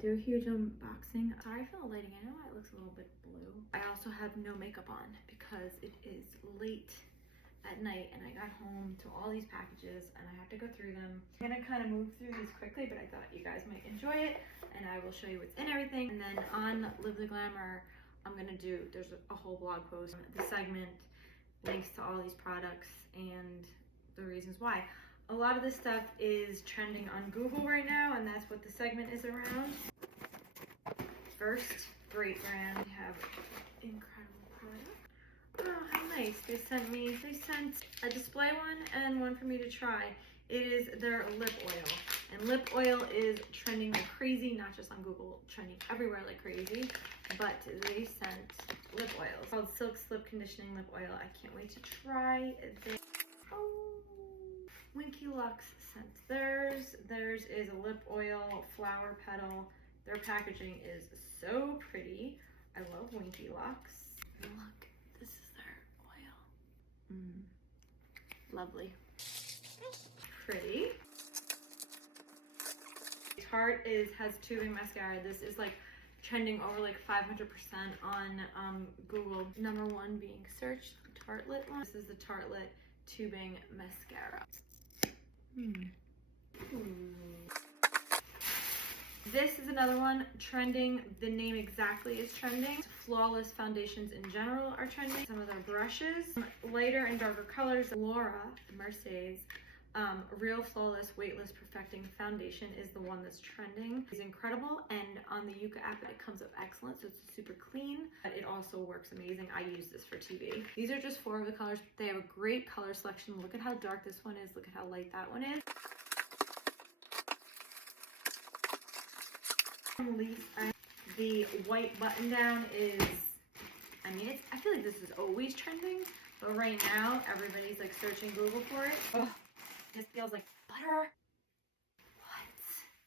do a huge unboxing. Sorry for the lighting, I know it looks a little bit blue. I also have no makeup on because it is late at night and I got home to all these packages and I have to go through them. I'm gonna kind of move through these quickly, but I thought you guys might enjoy it and I will show you what's in everything. And then on Live the Glamour, there's a whole blog post, the segment, links to all these products and the reasons why. A lot of this stuff is trending on Google right now, and that's what the segment is around. First, great brand. We have incredible product. Oh, how nice. They sent a display one and one for me to try. It is their lip oil. And lip oil is trending like crazy, not just on Google, trending everywhere like crazy. But they sent lip oil. It's called Silk Slip Conditioning Lip Oil. I can't wait to try this. Oh. Winky Lux sent theirs. Theirs is a lip oil flower petal. Their packaging is so pretty. I love Winky Lux. Look, this is their oil. Lovely. Pretty. Tarte has tubing mascara. This is like trending over like 500% on Google. Number one being searched, the Tartelette one. This is the Tartelette tubing mascara. This is another one trending. The name exactly is trending. Flawless foundations in general are trending. Some of their brushes, lighter and darker colors. Laura Mercier's Real Flawless Weightless Perfecting Foundation is the one that's trending. It's incredible, and on the Yuka app it comes up excellent, so it's super clean, but it also works amazing. I use this for TV. These are just 4 of the colors. They have a great color selection. Look at how dark this one is. Look at how light that one is. The white button down is, I feel like this is always trending, but right now everybody's like searching Google for it. Oh, this feels like butter. What?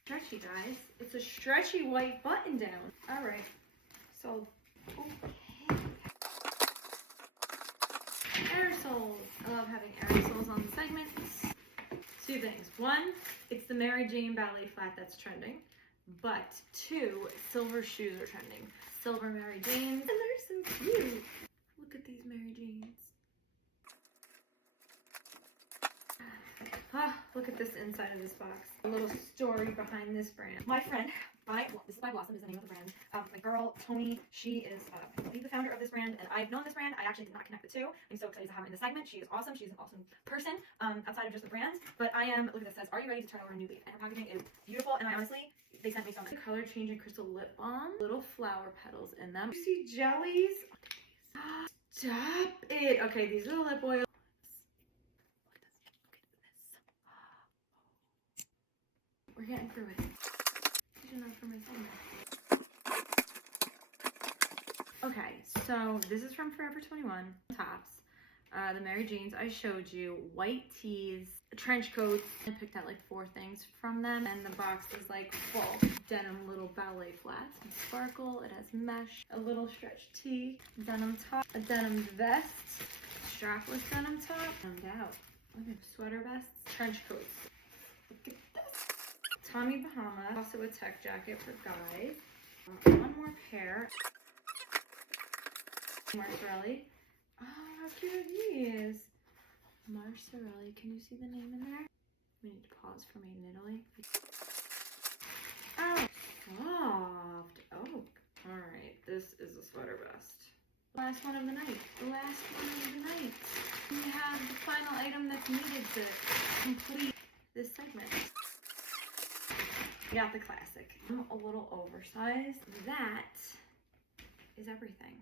Stretchy, guys. It's a stretchy white button down. All right. So, okay. Aerosols. I love having aerosols on the segments. 2 things. 1, it's the Mary Jane Ballet Flat that's trending. But 2, silver shoes are trending. Silver Mary Janes. And they're so cute. Look at these Mary Janes. Look at this inside of this box. A little story behind this brand. My friend, this is by Blossom, is the name of the brand. My girl, Tony, she is, I believe, the founder of this brand, and I've known this brand. I actually did not connect the two. I'm so excited to have her in the segment. She is awesome. She's an awesome person, outside of just the brand. But I am, look at this, says, are you ready to try over a new leaf? And her packaging is beautiful, and I honestly, they sent me so much. Color changing crystal lip balm, little flower petals in them. You see jellies? Stop it. Okay, these are the lip oils. We're getting through it. Enough for my phone. Okay, so this is from Forever 21. Tops. The Mary Janes I showed you. White tees, trench coats. I picked out like 4 things from them. And the box is like full. Denim little ballet flats and sparkle. It has mesh. A little stretch tee. Denim top. A denim vest. Strapless denim top. Found out. Look at sweater vests. Trench coats. Look at this. Tommy Bahama, also a tech jacket for guys. 1 more pair. Marcerelli. Oh, how cute are these? Marcerelli, can you see the name in there? We need to pause for Made in Italy. Oh, soft. Oh, all right. This is a sweater vest. Last one of the night. The last one of the night. We have the final item that's needed to complete this segment. We got the classic. I'm a little oversized. That is everything.